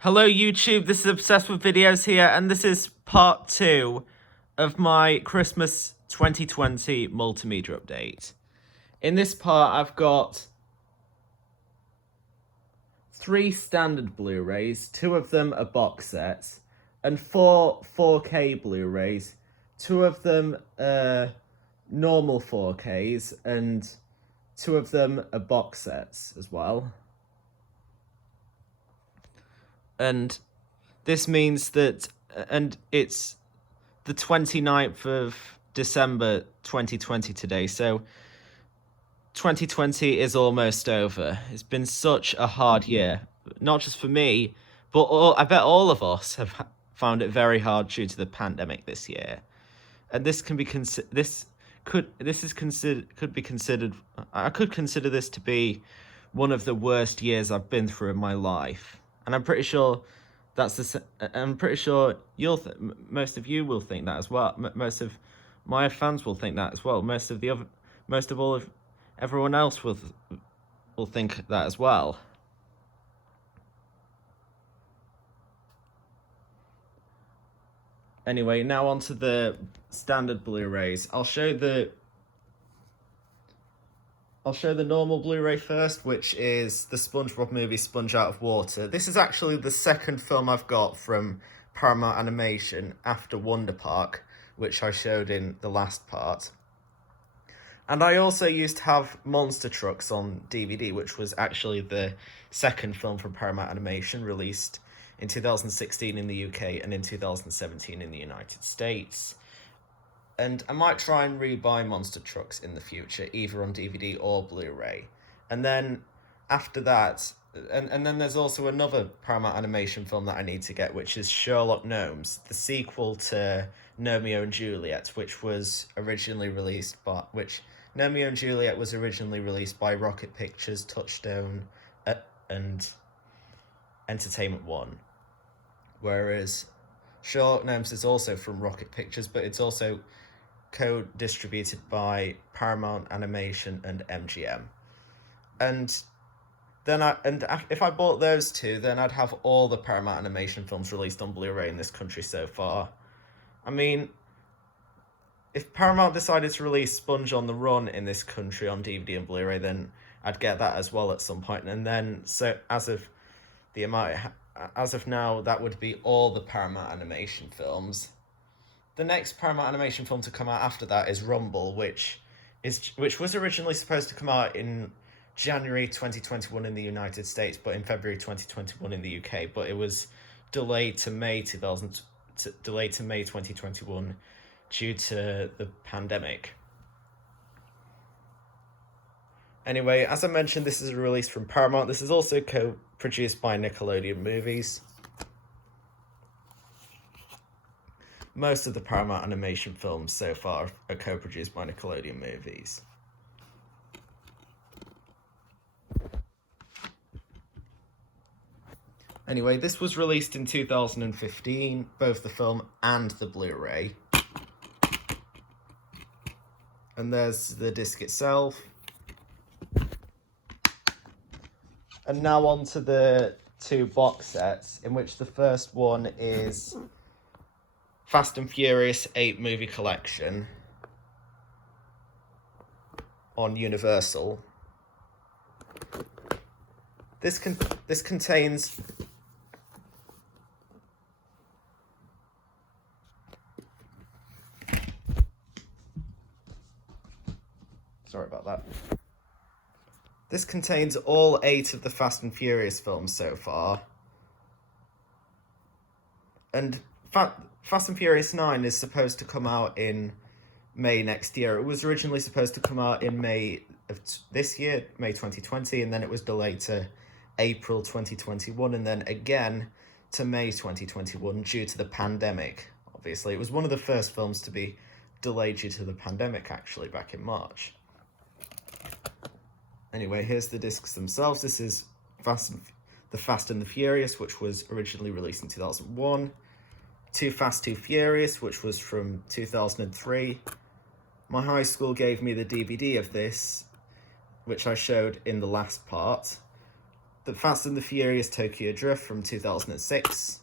Hello YouTube, this is Obsessed with Videos here, and this is part 2 of my Christmas 2020 multimedia update. In this part, I've got 3 standard Blu-Rays, 2 of them are box sets, and 4 4K Blu-Rays, 2 of them are normal 4Ks, and 2 of them are box sets as well. And this means that, and it's the 29th of December 2020 today, so 2020 is almost over. It's been such a hard year, not just for me, but I bet all of us have found it very hard due to the pandemic this year. And this can be could be considered. I could consider this to be one of the worst years I've been through in my life, and I'm pretty sure I'm pretty sure most of you will think that as well. Most of my fans will think that as well. Most of all of everyone else will think that as well. Anyway, now onto the standard Blu-rays. I'll show the normal Blu-ray first, which is the SpongeBob movie Sponge Out of Water. This is actually the second film I've got from Paramount Animation after Wonder Park, which I showed in the last part. And I also used to have Monster Trucks on DVD, which was actually the second film from Paramount Animation, released in 2016 in the UK and in 2017 in the United States. And I might try and rebuy Monster Trucks in the future, either on DVD or Blu-ray. And then after that, and then there's also another Paramount Animation film that I need to get, which is Sherlock Gnomes, the sequel to Romeo and Juliet, which was originally released by Rocket Pictures, Touchstone, and Entertainment One. Whereas Sherlock Gnomes is also from Rocket Pictures, but it's also co-distributed by Paramount Animation and MGM. And then if I bought those two, then I'd have all the Paramount Animation films released on Blu-ray in this country so far. I mean, if Paramount decided to release Sponge on the Run in this country on DVD and Blu-ray, then I'd get that as well at some point. And then, so as of now, that would be all the Paramount Animation films. The next Paramount Animation film to come out after that is Rumble, which was originally supposed to come out in January 2021 in the United States, but in February 2021 in the UK. But it was delayed to May 2021 due to the pandemic. Anyway, as I mentioned, this is a release from Paramount. This is also co-produced by Nickelodeon Movies. Most of the Paramount Animation films so far are co-produced by Nickelodeon Movies. Anyway, this was released in 2015, both the film and the Blu-ray. And there's the disc itself. And now on to the 2 box sets, in which the first one is Fast and Furious 8 movie collection on Universal. This contains sorry about that. This contains all 8 of the Fast and Furious films so far. And Fast and Furious 9 is supposed to come out in May next year. It was originally supposed to come out in May of this year, May 2020, and then it was delayed to April 2021, and then again to May 2021 due to the pandemic. Obviously, it was one of the first films to be delayed due to the pandemic, actually, back in March. Anyway, here's the discs themselves. This is The Fast and the Furious, which was originally released in 2001. Too Fast, Too Furious, which was from 2003. My high school gave me the DVD of this, which I showed in the last part. The Fast and the Furious Tokyo Drift from 2006.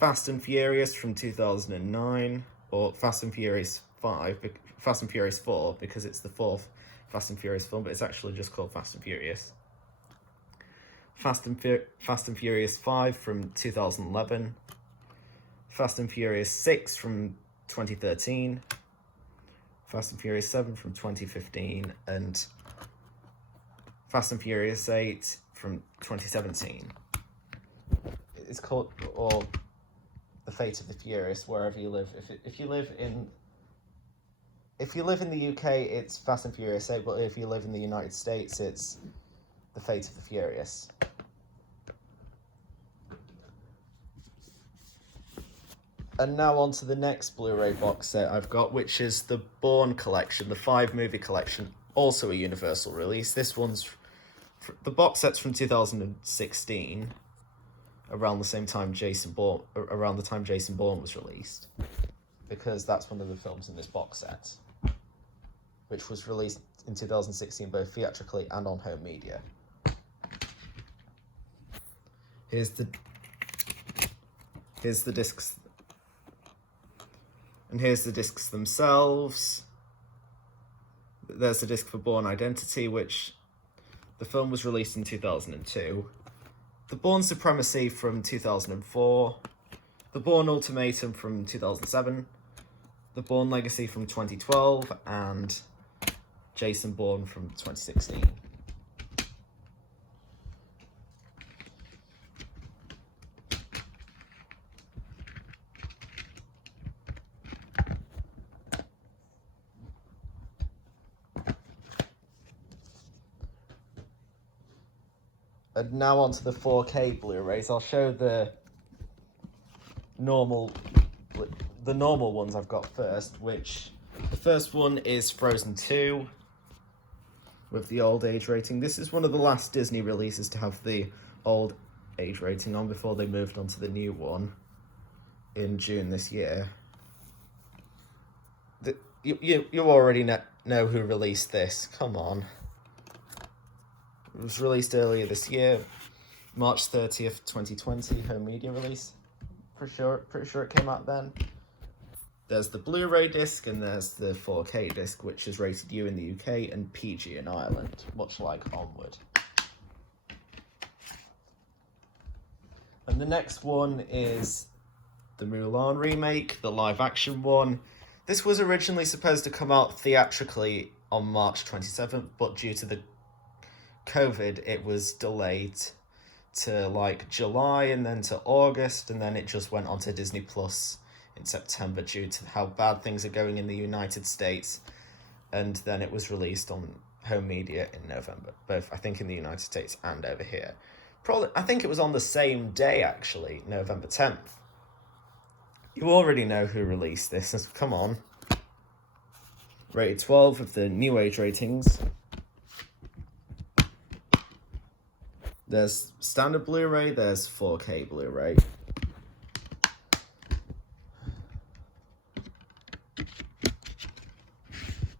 Fast and Furious from 2009, or Fast and Furious 5, Fast and Furious 4, because it's the fourth Fast and Furious film, but it's actually just called Fast and Furious. Fast and Furious 5 from 2011. Fast and Furious 6 from 2013. Fast and Furious 7 from 2015, and Fast and Furious 8 from 2017. It's called, or The Fate of the Furious, wherever you live. If you live in the UK, it's Fast and Furious 8, but if you live in the United States, it's The Fate of the Furious. And now on to the next Blu-ray box set I've got, which is the Bourne collection, the 5-movie collection, also a Universal release. This one's, the box set's from 2016, around the time Jason Bourne was released, because that's one of the films in this box set, which was released in 2016 both theatrically and on home media. Here's the discs. And here's the discs themselves. There's the disc for Bourne Identity, which the film was released in 2002. The Bourne Supremacy from 2004. The Bourne Ultimatum from 2007. The Bourne Legacy from 2012. And Jason Bourne from 2016. And now onto the 4K Blu-rays. I'll show the normal ones I've got first, which the first one is Frozen 2 with the old age rating. This is one of the last Disney releases to have the old age rating on before they moved on to the new one in June this year. You already know who released this. Come on. It was released earlier this year, March 30th, 2020, home media release. Pretty sure it came out then. There's the Blu-ray disc and there's the 4K disc, which is rated U in the UK and PG in Ireland, much like Onward. And the next one is the Mulan remake, the live-action one. This was originally supposed to come out theatrically on March 27th, but due to the COVID, it was delayed to like July and then to August, and then it just went on to Disney Plus in September due to how bad things are going in the United States, and then it was released on home media in November, both I think in the United States and over here. Probably, I think it was on the same day actually, November 10th. You already know who released this, come on. Rated 12 with the new age ratings. There's standard Blu-ray, there's 4K Blu-ray.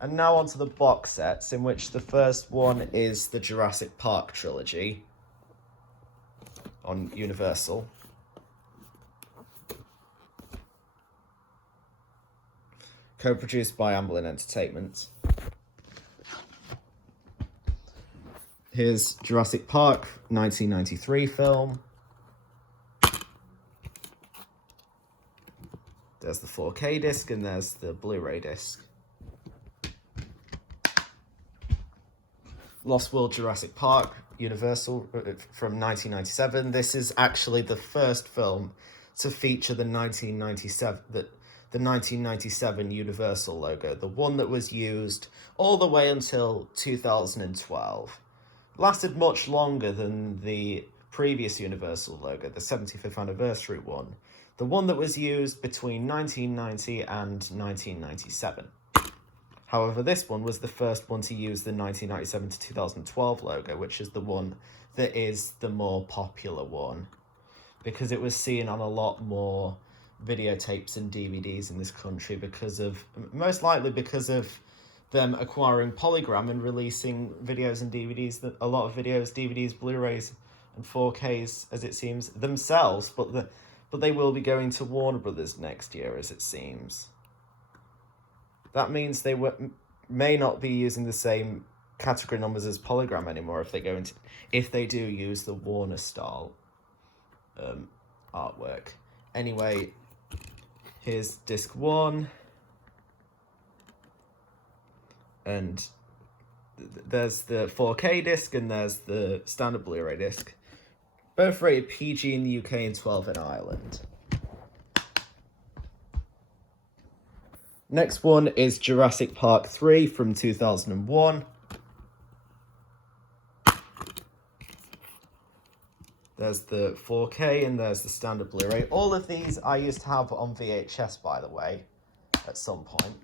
And now onto the box sets, in which the first one is the Jurassic Park trilogy on Universal. Co-produced by Amblin Entertainment. Here's Jurassic Park, 1993 film. There's the 4K disc and there's the Blu-ray disc. Lost World Jurassic Park, Universal, from 1997. This is actually the first film to feature the 1997 Universal logo, the one that was used all the way until 2012. Lasted much longer than the previous Universal logo, the 75th anniversary one, the one that was used between 1990 and 1997. However, this one was the first one to use the 1997 to 2012 logo, which is the one that is the more popular one, because it was seen on a lot more videotapes and DVDs in this country most likely because of them acquiring Polygram and releasing videos and DVDs, a lot of videos, DVDs, Blu-Rays and 4Ks, as it seems, themselves, but they will be going to Warner Brothers next year, as it seems. That means they may not be using the same category numbers as Polygram anymore if they do use the Warner style artwork. Anyway, here's disc 1, and there's the 4K disc and there's the standard Blu-ray disc. Both rated PG in the UK and 12 in Ireland. Next one is Jurassic Park 3 from 2001. There's the 4K and there's the standard Blu-ray. All of these I used to have on VHS, by the way, at some point.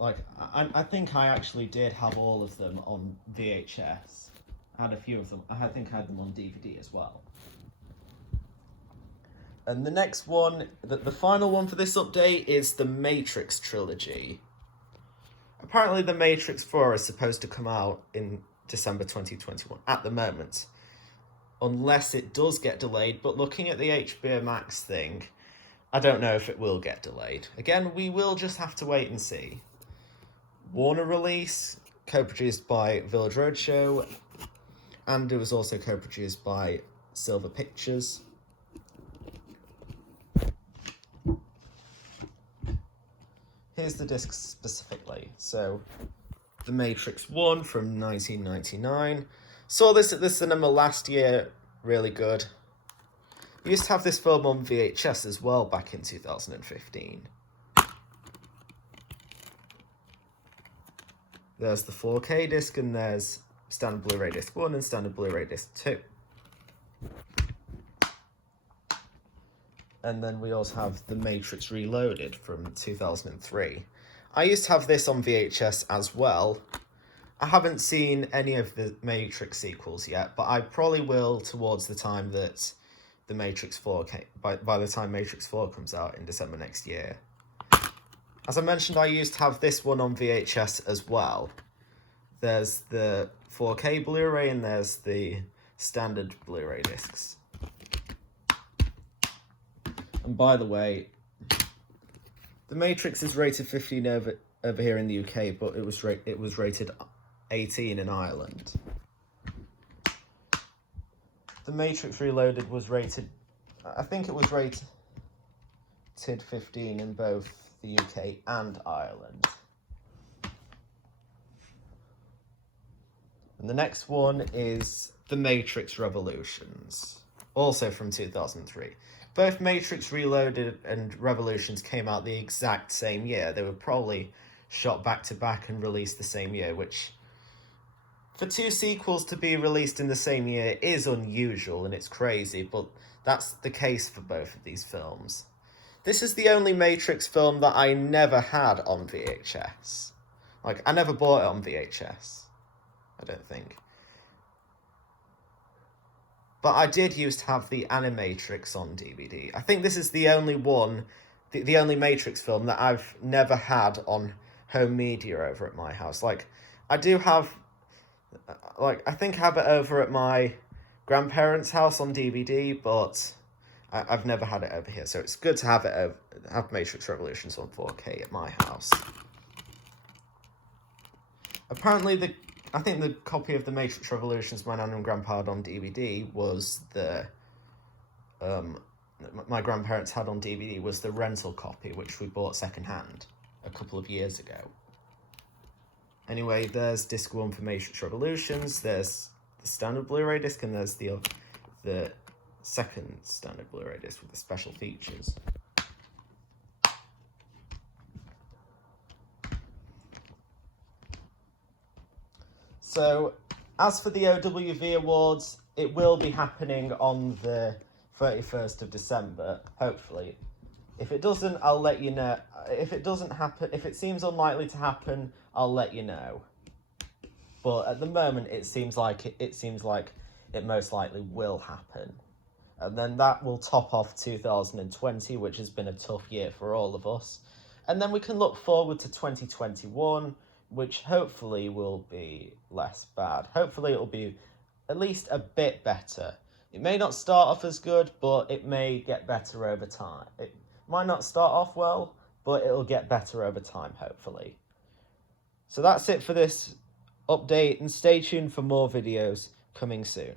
I think I actually did have all of them on VHS. I had a few of them. I think I had them on DVD as well. And the next one, the final one for this update, is the Matrix trilogy. Apparently the Matrix 4 is supposed to come out in December 2021 at the moment. Unless it does get delayed, but looking at the HBO Max thing, I don't know if it will get delayed. Again, we will just have to wait and see. Warner release, co-produced by Village Roadshow, and it was also co-produced by Silver Pictures. Here's the discs specifically. So, The Matrix 1 from 1999. Saw this at the cinema last year, really good. We used to have this film on VHS as well back in 2015. There's the 4K disc and there's standard Blu-ray disc 1 and standard Blu-ray disc 2. And then we also have The Matrix Reloaded from 2003. I used to have this on VHS as well. I haven't seen any of the Matrix sequels yet, but I probably will towards the time that the Matrix 4 by the time Matrix 4 comes out in December next year. As I mentioned, I used to have this one on VHS as well. There's the 4K Blu-ray and there's the standard Blu-ray discs. And by the way, The Matrix is rated 15 over here in the UK, but it was rated 18 in Ireland. The Matrix Reloaded was rated, I think it was rated 15 in both the UK and Ireland. And the next one is The Matrix Revolutions, also from 2003. Both Matrix Reloaded and Revolutions came out the exact same year. They were probably shot back to back and released the same year, which for two sequels to be released in the same year is unusual and it's crazy, but that's the case for both of these films. This is the only Matrix film that I never had on VHS. Like, I never bought it on VHS, I don't think. But I did used to have the Animatrix on DVD. I think this is the only one, the only Matrix film that I've never had on home media over at my house. Like, I do have, I think I have it over at my grandparents' house on DVD, but I've never had it over here. So it's good to have it have Matrix Revolutions on 4K at my house. Apparently, I think the copy of The Matrix Revolutions my nan and grandpa had on DVD was my grandparents had on DVD was the rental copy, which we bought secondhand a couple of years ago. Anyway, there's disc 1 for Matrix Revolutions, there's the standard Blu-ray disc, and there's the second standard Blu-ray disc with the special features. So, as for the OWV Awards, it will be happening on the 31st of December, hopefully. If it doesn't, I'll let you know. If it doesn't happen, if it seems unlikely to happen, I'll let you know. But at the moment, it seems like it most likely will happen. And then that will top off 2020, which has been a tough year for all of us. And then we can look forward to 2021, which hopefully will be less bad. Hopefully it'll be at least a bit better. It may not start off as good, but it may get better over time. It might not start off well, but it'll get better over time, hopefully. So that's it for this update, and stay tuned for more videos coming soon.